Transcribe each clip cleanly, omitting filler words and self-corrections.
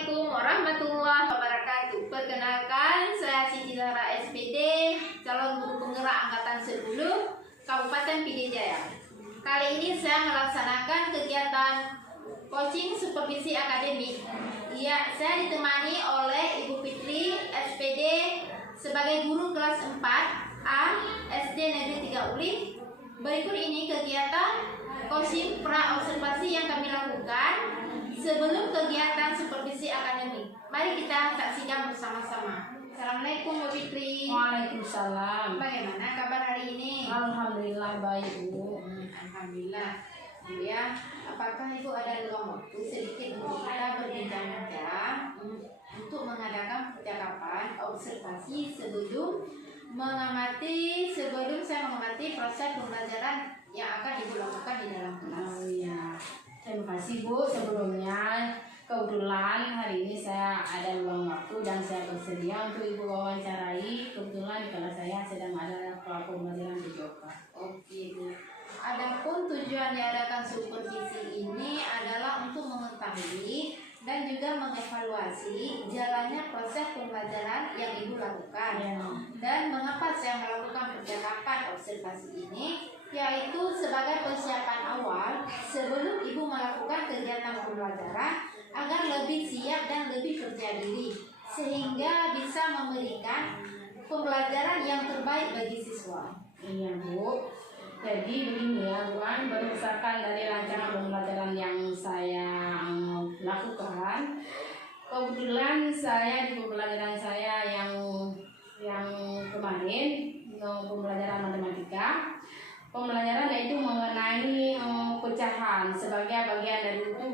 Assalamualaikum warahmatullahi wabarakatuh. Perkenalkan, saya Siti Zahra SPD, calon guru penggerak angkatan 10 Kabupaten Pidijaya. Kali ini saya melaksanakan kegiatan coaching supervisi akademik. Ya, saya ditemani oleh Ibu Fitri SPD sebagai guru kelas 4A SD Negeri 3 Uli. Berikut ini kegiatan coaching pra-observasi yang kami lakukan sebelum kegiatan supervisi akademik. Mari kita saksikan bersama-sama. Assalamualaikum Bu Fitri. Waalaikumsalam. Bagaimana kabar hari ini? Alhamdulillah baik Bu. Alhamdulillah. Ya, apakah Ibu ada luang waktu sedikit untuk kita berbincang-bincang untuk mengadakan percakapan observasi sebelum saya mengamati proses pembelajaran yang akan Ibu lakukan di dalam kelas. Oh iya. Terima kasih Bu. Sebelumnya kebetulan hari ini saya ada luang waktu dan saya bersedia untuk Ibu wawancarai. Kebetulan di kelas saya sedang ada pembelajaran di Jogja. Oke Bu. Adapun tujuan diadakan supervisi ini adalah untuk mengetahui dan juga mengevaluasi jalannya proses pembelajaran yang Ibu lakukan. Dan mengapa saya melakukan percakapan observasi ini, yaitu sebagai persiapan awal sebelum Ibu melakukan kegiatan pembelajaran agar lebih siap dan lebih percaya diri sehingga bisa memberikan pembelajaran yang terbaik bagi siswa. Iya Bu. Jadi begini ya Bu, berdasarkan dari rancangan pembelajaran yang saya lakukan, kebetulan saya di pembelajaran saya yang kemarin pembelajaran matematika, pembelajaran yaitu mengenai pecahan sebagai bagian dari itu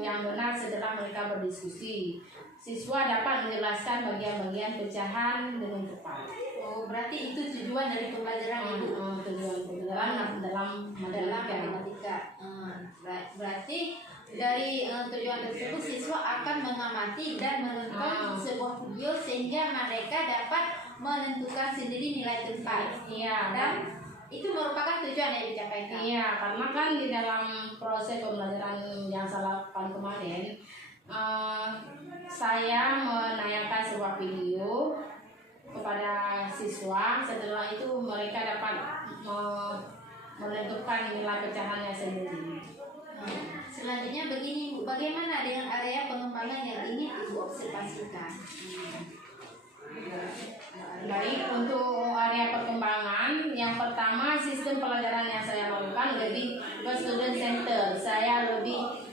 yang benar setelah mereka berdiskusi. Siswa dapat menjelaskan bagian-bagian pecahan dengan tepat. Oh, berarti itu tujuan dari pembelajaran Ibu. Tujuan pembelajaran dalam matematika. Berarti dari tujuan tersebut siswa akan mengamati dan menonton sebuah video sehingga mereka dapat menentukan sendiri nilai terbaik. Iya. Dan itu merupakan tujuan yang dicapai. Iya, karena kan di dalam proses pembelajaran yang saya lakukan kemarin, saya menayangkan sebuah video kepada siswa. Setelah itu mereka dapat menentukan nilai pecahannya sendiri. Selanjutnya begini Bu, bagaimana dengan area pengembangan yang ingin Ibu observasikan? Baik, untuk area perkembangan, yang pertama sistem pelajaran yang saya lakukan lebih ke student center. Saya lebih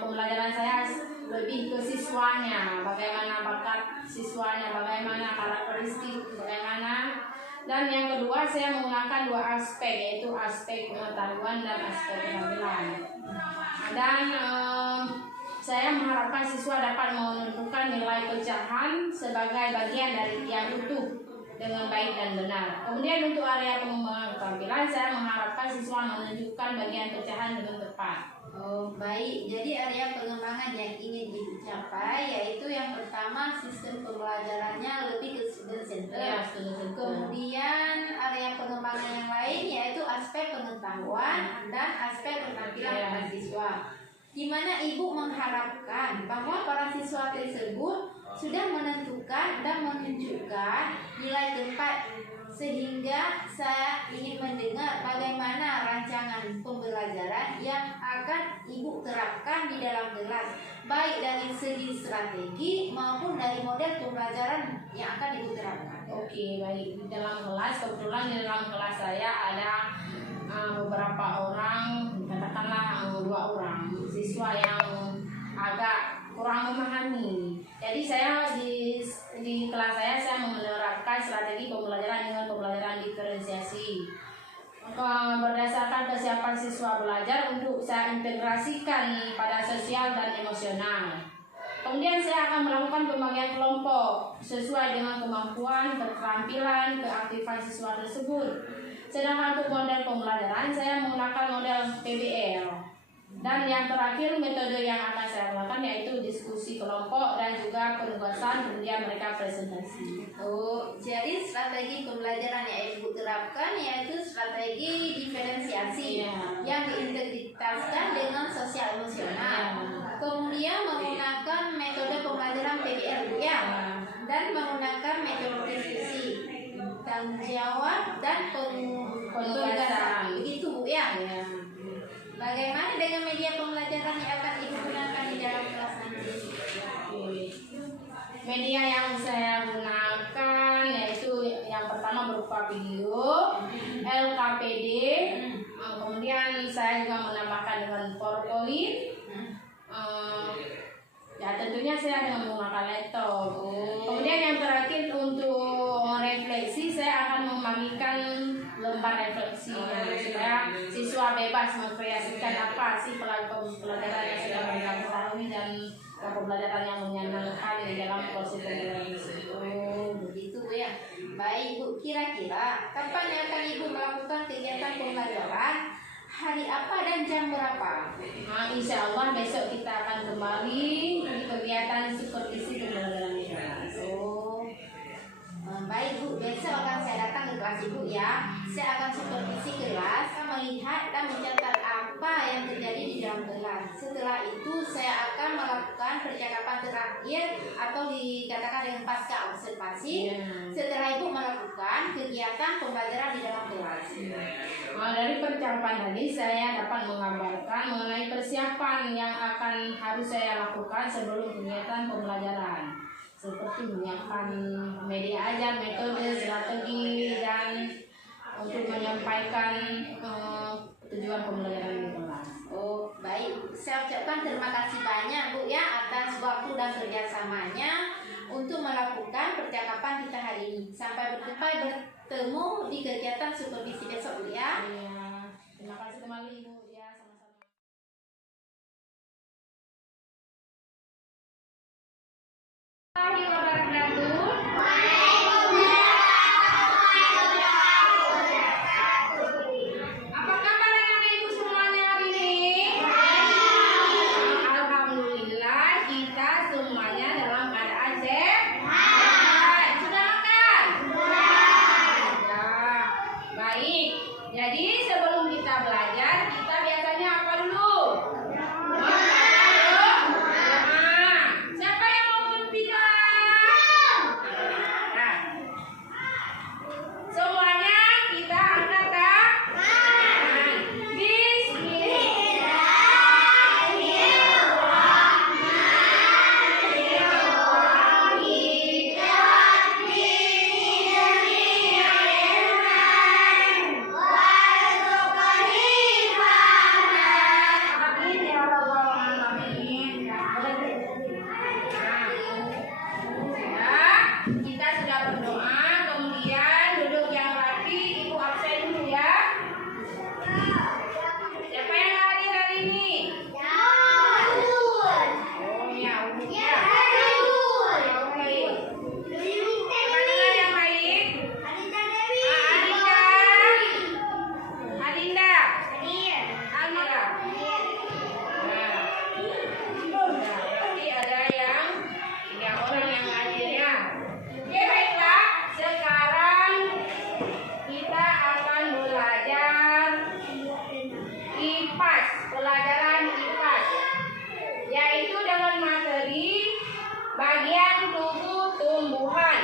pembelajaran saya lebih ke siswanya, bagaimana bakat siswanya, bagaimana karakteristik, bagaimana. Dan yang kedua saya menggunakan dua aspek, yaitu aspek pengetahuan dan aspek penampilan. Dan saya mengharapkan siswa dapat menentukan nilai pecahan sebagai bagian dari yang utuh dengan baik dan benar. Kemudian untuk area pengembangan keterampilan, saya mengharapkan siswa menunjukkan bagian pecahan dengan tepat. Oh baik, jadi area pengembangan yang ingin dicapai yaitu yang pertama sistem pembelajarannya lebih ke student center. Ya, student center. Kemudian area pengembangan yang lain yaitu aspek pengetahuan dan aspek penampilan para siswa. Di mana Ibu mengharapkan bahwa para siswa tersebut sudah menentukan dan menunjukkan nilai tempat, sehingga saya ingin mendengar bagaimana rancangan pembelajaran yang akan Ibu terapkan di dalam kelas, baik dari segi strategi maupun dari model pembelajaran yang akan Ibu terapkan. Oke, baik. Di dalam kelas, kebetulan di dalam kelas saya ada beberapa orang, katakanlah 2 orang siswa yang agak kurang memahami. Jadi saya di kelas saya menerapkan strategi pembelajaran dengan pembelajaran diferensiasi. Berdasarkan kesiapan siswa belajar untuk saya integrasikan pada sosial dan emosional. Kemudian saya akan melakukan pembagian kelompok sesuai dengan kemampuan, keterampilan, keaktifan siswa tersebut. Sedangkan untuk model pembelajaran saya menggunakan model PBL. Dan yang terakhir metode yang akan saya lakukan yaitu diskusi kelompok dan juga penugasan, kemudian mereka presentasi. Oh, jadi strategi pembelajaran yang Ibu terapkan yaitu strategi diferensiasi yang diintegritaskan dengan sosial emosional. Kemudian menggunakan metode dan menggunakan metode diskusi, tanggung jawab dan penugasan. Begitu Bu ya? Ya. Bagaimana dengan media pembelajaran yang akan Ibu gunakan di dalam kelas nanti? Media yang saya gunakan yaitu yang pertama berupa video, LKPD, kemudian saya juga menambahkan dengan PowerPoint. Ya tentunya saya dengan menggunakan laptop. Kemudian yang terakhir untuk refleksi saya akan membagikan lembar refleksinya supaya siswa bebas mengkreasikan apa sih pelajaran yang sudah mereka ketahui dan pembelajaran yang menyenangkan di dalam proses pembelajaran itu. Begitu Bu ya. Baik Bu, kira-kira kapan yang akan Ibu melakukan kegiatan pembelajaran? Hari apa dan jam berapa? Nah, insya Allah besok kita akan kembali di kegiatan supervisi pembelajaran di kelas. Baik Bu, besok akan saya datang ke kelas Ibu ya. Saya akan supervisi kelas, melihat dan mencatat apa yang terjadi di dalam kelas. Setelah itu saya akan melakukan percakapan terakhir atau dikatakan dengan pasca observasi. Setelah Ibu melakukan kegiatan pembelajaran di dalam kelas. Dari percakapan tadi saya dapat menggambarkan mengenai persiapan yang akan harus saya lakukan sebelum kegiatan pembelajaran, seperti menyiapkan media ajar, metode, strategi, dan untuk menyampaikan tujuan pembelajaran di kelas. Oh baik, saya ucapkan terima kasih banyak Bu ya atas waktu dan kerjasamanya untuk melakukan percakapan kita hari ini. Sampai bertemu di kegiatan supervisi besok Bu ya. Terima kasih kembali Bu ya, sama-sama. Apa kabar dengan Ibu semuanya hari ini? Alhamdulillah kita semuanya dalam keadaan sehat. Sudah makan? Ya. Baik. Jadi sebelum kita belajar, kita biasanya apa dulu? Siapa yang mau berbicara? Nah. Semuanya kita angkat tangan. Kita sudah berdoa, kemudian duduk yang rapi, Ibu absen dulu ya. Siapa yang hadir hari ini? Oh ya, Ubu ya. Mana yang baik? Adinda. Almira. Berarti ada yang 3 orang yang hadir ya. Oke baiklah, sekarang kita akan belajar IPAS, pelajaran IPAS, yaitu dengan materi bagian tubuh tumbuhan.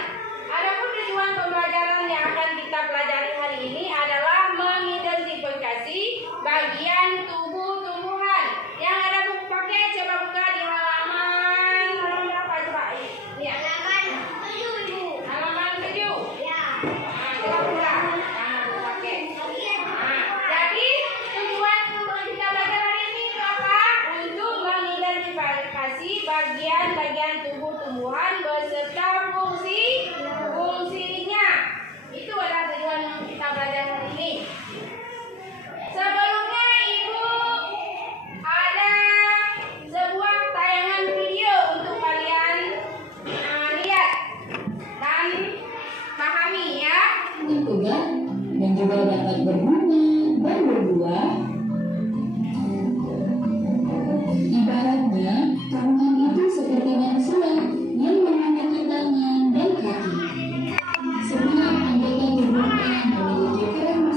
Adapun tujuan pembelajaran yang akan kita pelajari hari ini adalah mengidentifikasi bagian tubuh tumbuhan. Yang ada buku pakai coba buka di halaman berapa coba? Lihat. Halaman 7. Nah, coba buka. Jangan buku pakai. Nah, jadi tujuan kita belajar hari ini itu apa? Untuk mengidentifikasi bagian-bagian tubuh tumbuhan beserta fungsinya. Itu adalah tujuan kita belajar hari ini. Sebelumnya Ibu ada sebuah tayangan video untuk kalian lihat dan pahami ya. Lingkungan dan juga dapat berbunga dan berbuah. Ibaratnya, tumbuhan itu seperti manusia yang memiliki tangan dan kaki. Setiap anggota tubuhnya memiliki peran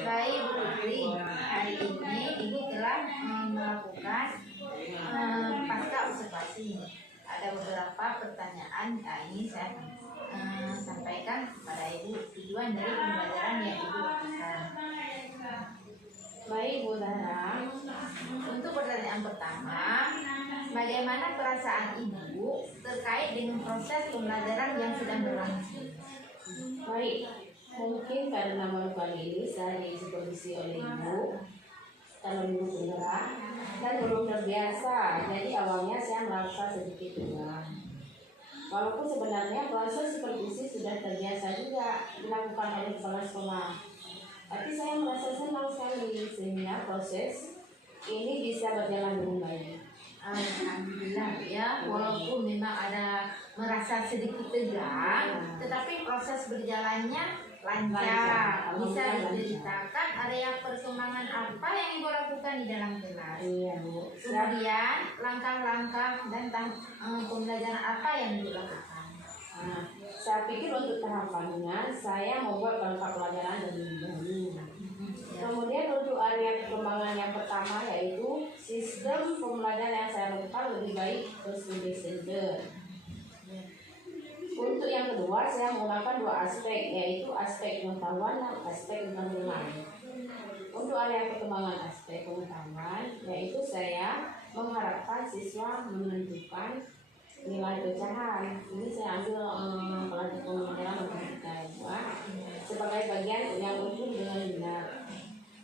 Baik Bu Putri, hari ini Ibu telah melakukan pasca observasi. Ada beberapa pertanyaan, ini saya sampaikan kepada Ibu tujuan dari pembelajaran yang Ibu lakukan. Baik Bu Dara. Untuk pertanyaan pertama, bagaimana perasaan Ibu terkait dengan proses pembelajaran yang sedang berlangsung? Baik, mungkin karena baru kali ini saya disupervisi oleh Ibu calon guru penggerak dan belum terbiasa, jadi awalnya saya merasa sedikit tegang. Walaupun sebenarnya proses supervisi sudah terbiasa juga dilakukan oleh kepala sekolah, tapi saya merasa senang sekali sehingga proses ini bisa berjalan dengan baik. Alhamdulillah ya, walaupun memang ada merasa sedikit tegang, tetapi proses berjalannya lancar. Bisa diceritakan area perkembangan apa yang Ibu lakukan di dalam kelas? Iya Bu. Kemudian langkah-langkah dan pembelajaran apa yang Ibu lakukan? Nah, saya pikir untuk tahapannya saya membuat daftar pelajaran lebih dahulu. Kemudian untuk area perkembangan yang pertama yaitu sistem pembelajaran yang saya lakukan lebih baik ke student center. Untuk yang kedua kedua, saya menggunakan dua aspek, yaitu aspek pengetahuan dan aspek penerimaan. Untuk area perkembangan aspek pengetahuan, yaitu saya mengharapkan siswa menentukan nilai pecahan. Ini saya ambil pelajaran matematika 2 sebagai bagian yang utuh dengan benar.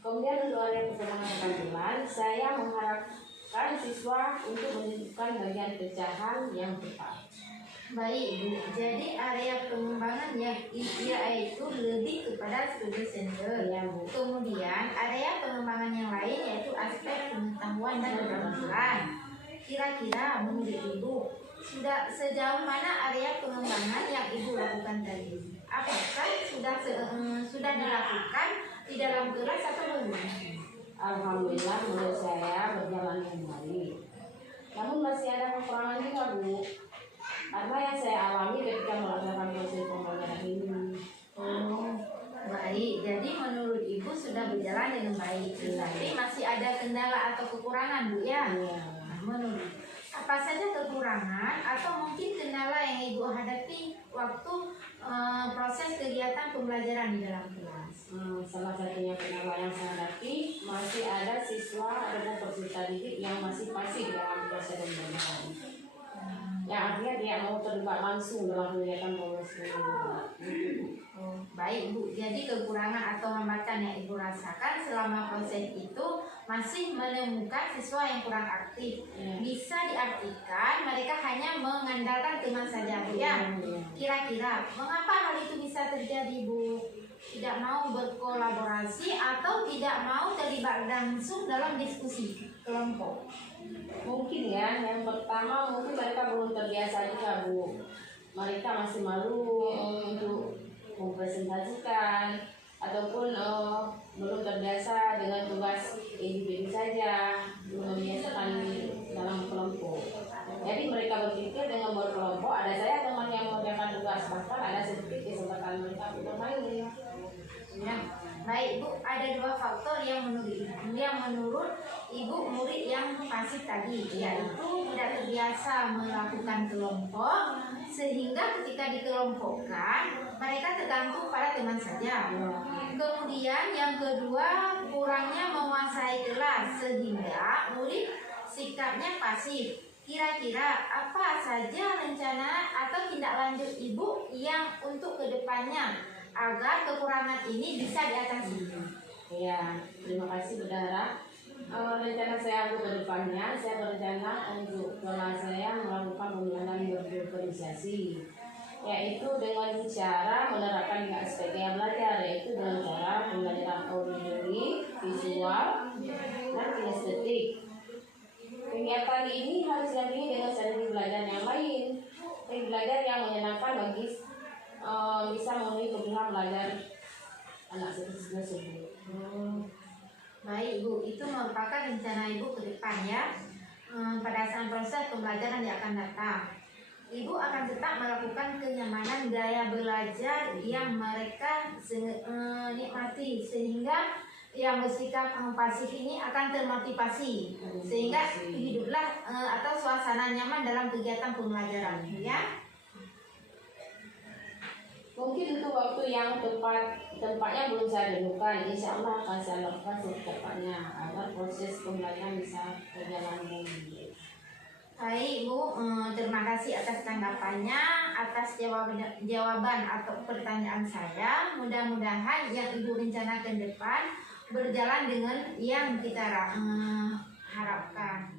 Kemudian untuk area perkembangan keterampilan, saya mengharapkan siswa untuk menentukan bagian pecahan yang tepat. Baik Bu, jadi area pengembangan yang yaitu lebih kepada studi center. Ya, Bu. Kemudian area pengembangan yang lain yaitu aspek pengetahuan dan keterampilan. Kira-kira menurut Ibu sudah sejauh mana area pengembangan yang Ibu lakukan tadi? Apakah sudah dilakukan di dalam kelas atau belum? Alhamdulillah menurut saya berjalan dengan baik. Namun masih ada kekurangan juga, Bu. Karena yang saya alami ketika melaksanakan proses pembelajaran ini. Baik, jadi menurut Ibu sudah berjalan dengan baik. Tapi masih ada kendala atau kekurangan, Bu ya? Iya. Nah, menurut apa saja kekurangan atau mungkin kendala yang Ibu hadapi waktu proses kegiatan pembelajaran di dalam kelas? Salah satunya kendala yang saya hadapi, masih ada siswa ataupun peserta didik yang masih pasif dalam proses pembelajaran. Yang artinya dia mau terlibat langsung dalam kegiatan proses pembelajaran. Baik Bu, jadi kekurangan atau hambatan yang Ibu rasakan selama proses itu masih menemukan siswa yang kurang aktif. Ya. Bisa diartikan mereka hanya mengandalkan teman saja, Bu ya. Kira-kira mengapa hal itu bisa terjadi, Bu? Tidak mau berkolaborasi atau tidak mau terlibat langsung dalam diskusi kelompok? Mungkin ya, yang pertama mungkin mereka belum terbiasa juga, Bu. Mereka masih malu untuk mempresentasikan ataupun belum terbiasa dengan tugas individu saja, belum membiasakan dalam kelompok. Jadi mereka berpikir dengan berkelompok ada saya teman yang mengerjakan tugas, bahkan ada sedikit kesempatan mereka untuk main. Ya. Baik Bu, ada dua faktor yang menurut Ibu murid yang pasif tadi, yaitu tidak terbiasa melakukan kelompok sehingga ketika dikelompokkan mereka tergantung pada teman saja. Kemudian yang kedua, kurangnya menguasai kelas sehingga murid sikapnya pasif. Kira-kira apa saja rencana atau tindak lanjut Ibu yang untuk kedepannya agar kekurangan ini bisa diatasi? Ya, terima kasih Bendahara. Rencana saya untuk kedepannya, saya berencana untuk kelas saya melakukan pembelajaran berorganisasi, yaitu dengan cara menerapkan 3 aspek yang belajar, yaitu dengan cara pembelajaran auditory, visual, dan kinestetik. Kegiatan ini harus didampingi dengan strategi belajar yang lain, strategi belajar yang menyenangkan bagi bisa memenuhi kebutuhan belajar anak tersebut. Baik Bu, itu merupakan rencana Ibu ke depan ya. Pada saat proses pembelajaran yang akan datang, Ibu akan tetap melakukan kenyamanan gaya belajar yang mereka nikmati, sehingga yang bersikap pasif ini akan termotivasi, sehingga hiduplah atau suasana nyaman dalam kegiatan pembelajaran ya. Mungkin untuk waktu yang tempatnya belum saya tentukan, insya Allah akan saya lakukan secepatnya agar proses pembelajaran bisa berjalan dengan baik. Baik Bu, terima kasih atas tanggapannya, atas jawaban atau pertanyaan saya. Mudah-mudahan yang Ibu rencanakan depan berjalan dengan yang kita harapkan.